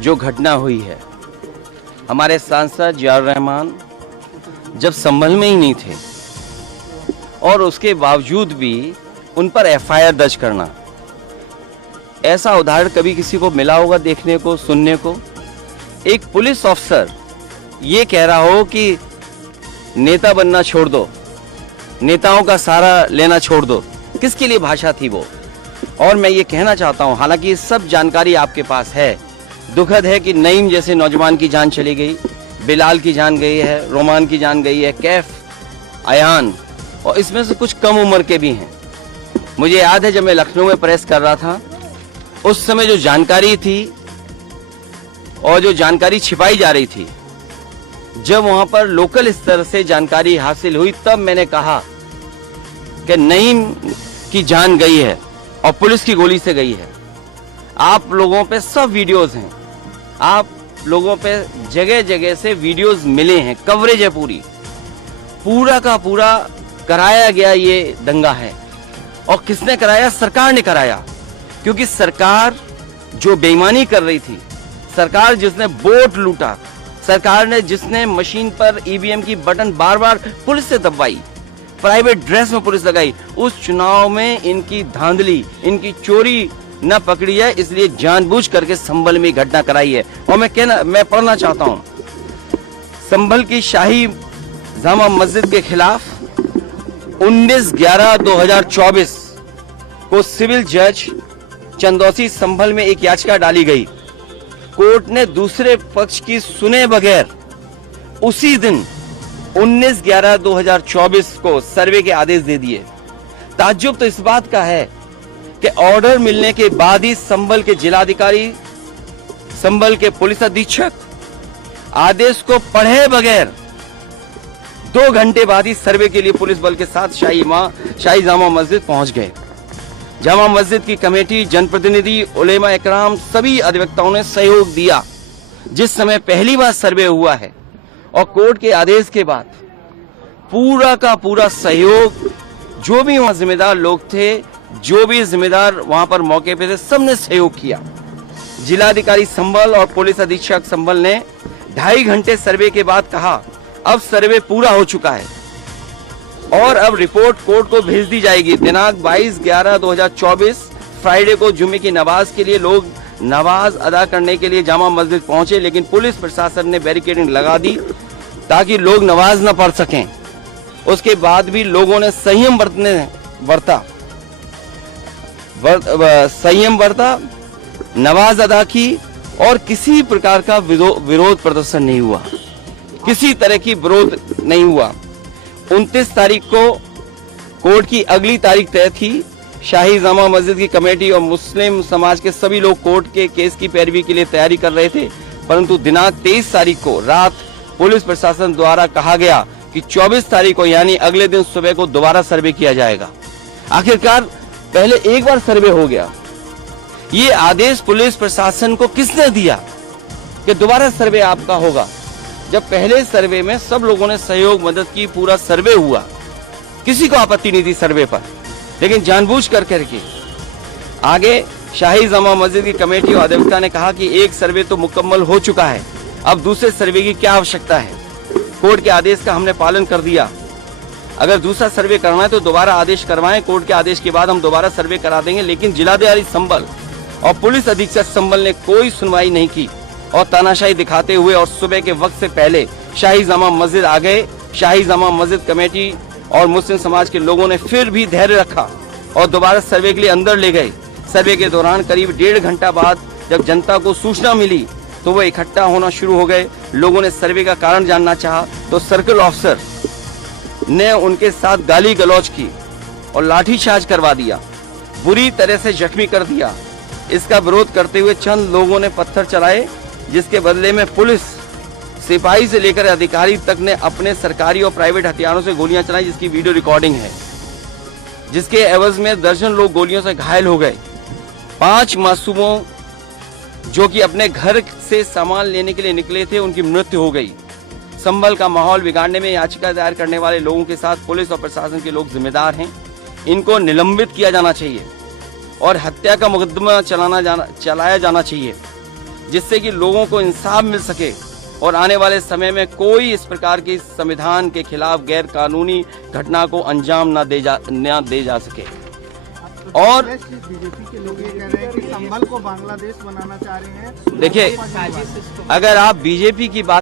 जो घटना हुई है, हमारे सांसद जियाउर रहमान जब संभल में ही नहीं थे और उसके बावजूद भी उन पर एफआईआर दर्ज करना, ऐसा उदाहरण कभी किसी को मिला होगा देखने को, सुनने को? एक पुलिस ऑफिसर ये कह रहा हो कि नेता बनना छोड़ दो, नेताओं का सहारा लेना छोड़ दो, किसके लिए भाषा थी वो? और मैं ये कहना चाहता हूँ, हालांकि ये सब जानकारी आपके पास है, दुखद है कि नईम जैसे नौजवान की जान चली गई, बिलाल की जान गई है, रोमान की जान गई है, कैफ, अयान, और इसमें से कुछ कम उम्र के भी हैं। मुझे याद है जब मैं लखनऊ में प्रेस कर रहा था, उस समय जो जानकारी थी और जो जानकारी छिपाई जा रही थी, जब वहां पर लोकल स्तर से जानकारी हासिल हुई, तब मैंने कहा कि नईम की जान गई है और पुलिस की गोली से गई है। आप लोगों पे सब वीडियोस हैं, आप लोगों पे जगह जगह से वीडियोस मिले हैं, कवरेज है पूरा का पूरा कराया गया ये दंगा है। और किसने कराया? सरकार ने कराया, क्योंकि सरकार जो बेईमानी कर रही थी, सरकार जिसने वोट लूटा, सरकार ने जिसने मशीन पर ईवीएम की बटन बार बार पुलिस से दबाई, प्राइवेट ड्रेस में पुलिस लगाई, उस चुनाव में इनकी धांधली, इनकी चोरी न पकड़ी है, इसलिए जानबूझ करके संभल में घटना कराई है। और मैं पढ़ना चाहता हूं, संभल की शाही जामा मस्जिद के खिलाफ 19/11/2024 को सिविल जज चंदौसी संभल में एक याचिका डाली गई। कोर्ट ने दूसरे पक्ष की सुने बगैर उसी दिन 19/11/2024 को सर्वे के आदेश दे दिए। ताज्जुब तो इस बात का है कि ऑर्डर मिलने के बाद ही संभल के जिलाधिकारी, संभल के पुलिस अधीक्षक आदेश को पढ़े बगैर 2 घंटे बाद ही सर्वे के लिए पुलिस बल के साथ शाही जामा मस्जिद पहुंच गए। जामा मस्जिद की कमेटी, जनप्रतिनिधि, उलेमा इकराम, सभी अधिवक्ताओं ने सहयोग दिया। जिस समय पहली बार सर्वे हुआ है और कोर्ट के आदेश के बाद पूरा का पूरा सहयोग, जो भी वहां जिम्मेदार लोग थे, जो भी जिम्मेदार वहां पर मौके पे थे, सबने सहयोग किया। जिलाधिकारी संभल और पुलिस अधीक्षक संभल ने 2.5 घंटे सर्वे के बाद कहा, अब सर्वे पूरा हो चुका है और अब रिपोर्ट कोर्ट को भेज दी जाएगी। दिनांक 22/11/2024 फ्राइडे को जुम्मे की नमाज के लिए लोग नमाज अदा करने के लिए जामा मस्जिद पहुंचे, लेकिन पुलिस प्रशासन ने बैरिकेडिंग लगा दी ताकि लोग नमाज न पढ़ सकें। उसके बाद भी लोगों ने संयम बरता, नमाज अदा की और किसी प्रकार का विरोध प्रदर्शन नहीं हुआ, किसी तरह की विरोध नहीं हुआ। 29 तारीख को कोर्ट की अगली तारीख तय थी। शाही जामा मस्जिद की कमेटी और मुस्लिम समाज के सभी लोग कोर्ट के केस की पैरवी के लिए तैयारी कर रहे थे, परंतु दिनांक 23 तारीख को रात पुलिस प्रशासन द्वारा कहा गया कि 24 तारीख को यानी अगले दिन सुबह को दोबारा सर्वे किया जाएगा। आखिरकार पहले एक बार सर्वे हो गया। ये आदेश पुलिस प्रशासन को किसने दिया कि दोबारा सर्वे आपका होगा, जब पहले सर्वे में सब लोगों ने सहयोग मदद की, पूरा सर्वे हुआ, किसी को आपत्ति नहीं थी सर्वे पर, लेकिन जानबूझ करके आगे शाही जामा मस्जिद की कमेटी और अधिवक्ता ने कहा कि एक सर्वे तो मुकम्मल हो चुका है, अब दूसरे सर्वे की क्या आवश्यकता है। कोर्ट के आदेश का हमने पालन कर दिया, अगर दूसरा सर्वे करना है तो दोबारा आदेश करवाएं, कोर्ट के आदेश के बाद हम दोबारा सर्वे करा देंगे। लेकिन जिलाधिकारी संभल और पुलिस अधीक्षक संभल ने कोई सुनवाई नहीं की और तानाशाही दिखाते हुए और सुबह के वक्त से पहले शाही जामा मस्जिद आ गए। शाही जामा मस्जिद कमेटी और मुस्लिम समाज के लोगों ने फिर भी धैर्य रखा और दोबारा सर्वे के लिए अंदर ले गए। सर्वे के दौरान करीब 1.5 घंटा बाद जब जनता को सूचना मिली तो वो इकट्ठा होना शुरू हो गए। लोगों ने सर्वे का कारण जानना चाहा तो सर्कल ऑफिसर ने उनके साथ गाली गलौज की और लाठीचार्ज करवा दिया, बुरी तरह से जख्मी कर दिया। इसका विरोध करते हुए चंद लोगों ने पत्थर चलाए, जिसके बदले में पुलिस, सिपाही से लेकर अधिकारी तक ने अपने सरकारी और प्राइवेट हथियारों से गोलियां चलाई, जिसकी वीडियो रिकॉर्डिंग है, जिसके एवज में दर्जन लोग गोलियों से घायल हो गए। 5 मासूमों जो कि अपने घर से सामान लेने के लिए निकले थे, उनकी मृत्यु हो गई। संभल का माहौल बिगाड़ने में याचिका दायर करने वाले लोगों के साथ पुलिस और प्रशासन के लोग जिम्मेदार हैं। इनको निलंबित किया जाना चाहिए और हत्या का मुकदमा चलाया जाना चाहिए। जिससे कि लोगों को इंसाफ मिल सके और आने वाले समय में कोई इस प्रकार की संविधान के खिलाफ गैर कानूनी घटना को अंजाम न दे जा सके। और बीजेपी के लोग ये कह रहे हैं कि संभल को बांग्लादेश बनाना चाह रहे हैं। देखिए, अगर आप बीजेपी की बात